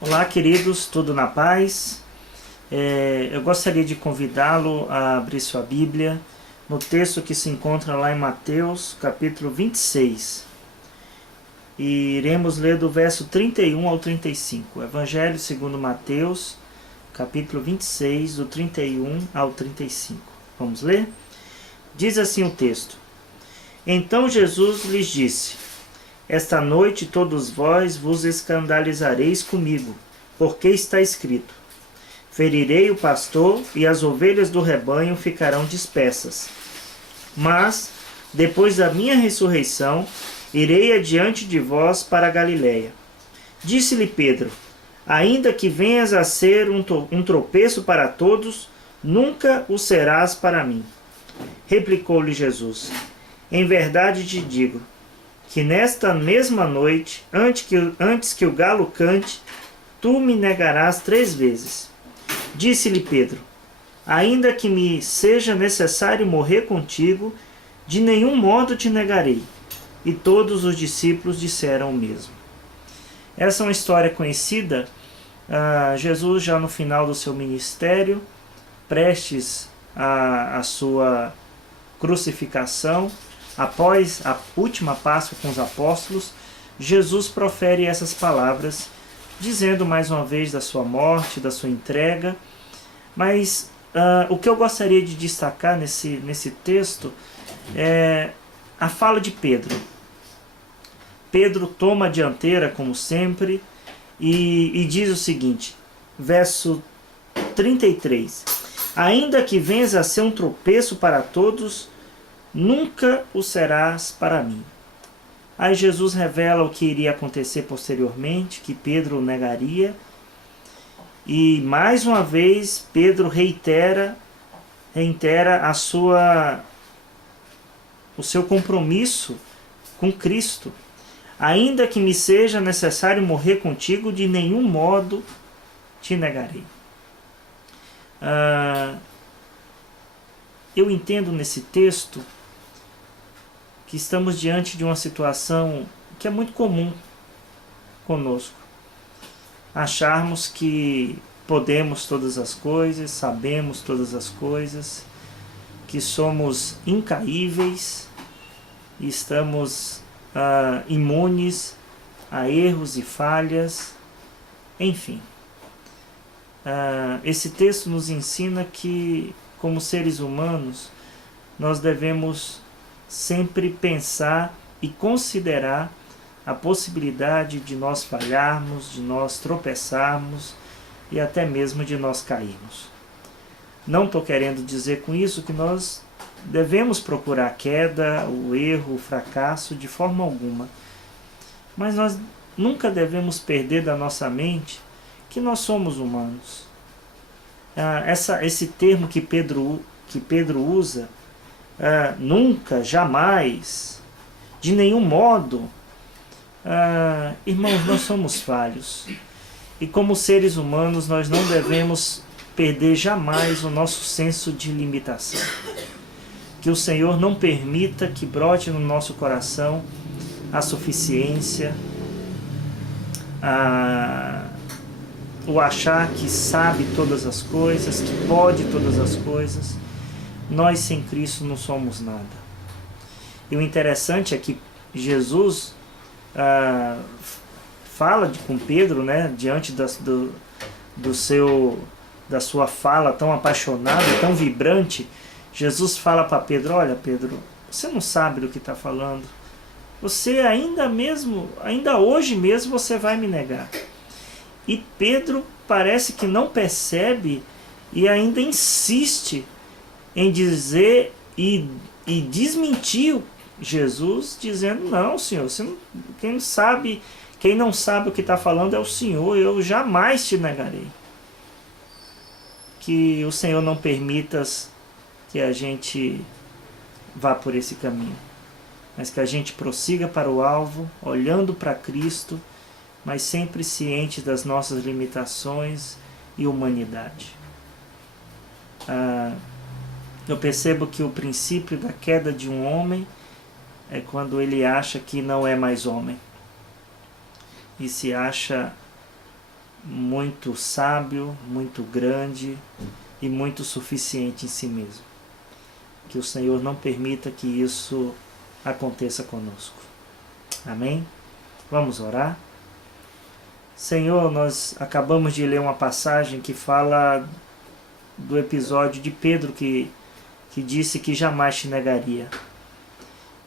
Olá, queridos, tudo na paz? Eu gostaria de convidá-lo a abrir sua Bíblia no texto que se encontra lá em Mateus, capítulo 26. E iremos ler do verso 31 ao 35. Evangelho segundo Mateus, capítulo 26, do 31 ao 35. Vamos ler? Diz assim o texto: Então Jesus lhes disse: Esta noite todos vós vos escandalizareis comigo, porque está escrito: Ferirei o pastor e as ovelhas do rebanho ficarão dispersas. Mas, depois da minha ressurreição, irei adiante de vós para a Galiléia. Disse-lhe Pedro: Ainda que venhas a ser um tropeço para todos, nunca o serás para mim. Replicou-lhe Jesus: Em verdade te digo, que nesta mesma noite, antes que o galo cante, tu me negarás 3 vezes. Disse-lhe Pedro: Ainda que me seja necessário morrer contigo, de nenhum modo te negarei. E todos os discípulos disseram o mesmo. Essa é uma história conhecida. Jesus, já no final do seu ministério, prestes à sua crucificação, após a última Páscoa com os apóstolos, Jesus profere essas palavras, dizendo mais uma vez da sua morte, da sua entrega. Mas o que eu gostaria de destacar nesse texto é a fala de Pedro. Pedro toma a dianteira, como sempre, e diz o seguinte, verso 33: Ainda que venhas a ser um tropeço para todos, nunca o serás para mim. Aí Jesus revela o que iria acontecer posteriormente, que Pedro o negaria. E mais uma vez Pedro reitera o seu compromisso com Cristo. Ainda que me seja necessário morrer contigo, de nenhum modo te negarei. Eu entendo nesse texto que estamos diante de uma situação que é muito comum conosco. Acharmos que podemos todas as coisas, sabemos todas as coisas, que somos incaíveis e estamos imunes a erros e falhas, enfim. Esse texto nos ensina que, como seres humanos, nós devemos sempre pensar e considerar a possibilidade de nós falharmos, de nós tropeçarmos e até mesmo de nós cairmos. Não estou querendo dizer com isso que nós devemos procurar a queda, o erro, o fracasso de forma alguma. Mas nós nunca devemos perder da nossa mente que nós somos humanos. Esse termo que Pedro usa, nunca, jamais, de nenhum modo, irmãos, nós somos falhos. E como seres humanos nós não devemos perder jamais o nosso senso de limitação. Que o Senhor não permita que brote no nosso coração a suficiência, o achar que sabe todas as coisas, que pode todas as coisas. Nós sem Cristo não somos nada. E o interessante é que Jesus fala com Pedro, né, diante da sua fala tão apaixonada, tão vibrante. Jesus fala para Pedro: Olha, Pedro, você não sabe do que está falando. Você ainda hoje mesmo você vai me negar. E Pedro parece que não percebe e ainda insiste em dizer e desmentir Jesus, dizendo: Não, Senhor, quem não sabe o que está falando é o Senhor, eu jamais te negarei. Que o Senhor não permita que a gente vá por esse caminho, mas que a gente prossiga para o alvo, olhando para Cristo, mas sempre ciente das nossas limitações e humanidade. Eu percebo que o princípio da queda de um homem é quando ele acha que não é mais homem e se acha muito sábio, muito grande e muito suficiente em si mesmo. Que o Senhor não permita que isso aconteça conosco. Amém? Vamos orar? Senhor, nós acabamos de ler uma passagem que fala do episódio de Pedro que disse que jamais te negaria.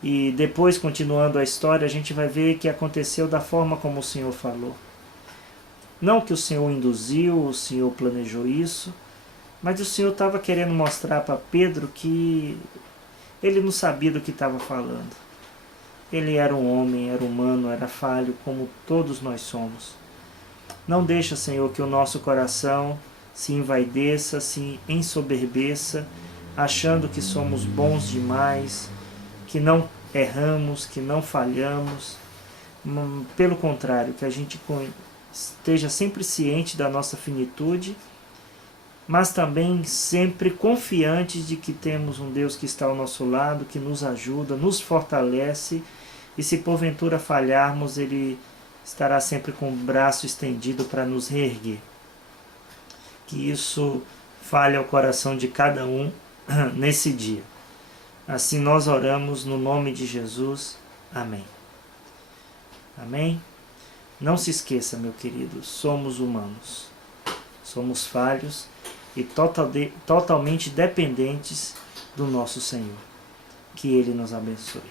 E depois, continuando a história, a gente vai ver que aconteceu da forma como o Senhor falou. Não que o Senhor induziu, o Senhor planejou isso, mas o Senhor estava querendo mostrar para Pedro que ele não sabia do que estava falando. Ele era um homem, era humano, era falho, como todos nós somos. Não deixa, Senhor, que o nosso coração se envaideça, se ensoberbeça, achando que somos bons demais, que não erramos, que não falhamos. Pelo contrário, que a gente esteja sempre ciente da nossa finitude, mas também sempre confiantes de que temos um Deus que está ao nosso lado, que nos ajuda, nos fortalece, e se porventura falharmos, Ele estará sempre com o braço estendido para nos reerguer. Que isso fale ao coração de cada um nesse dia. Assim nós oramos no nome de Jesus. Amém. Amém? Não se esqueça, meu querido, somos humanos. Somos falhos e totalmente dependentes do nosso Senhor. Que Ele nos abençoe.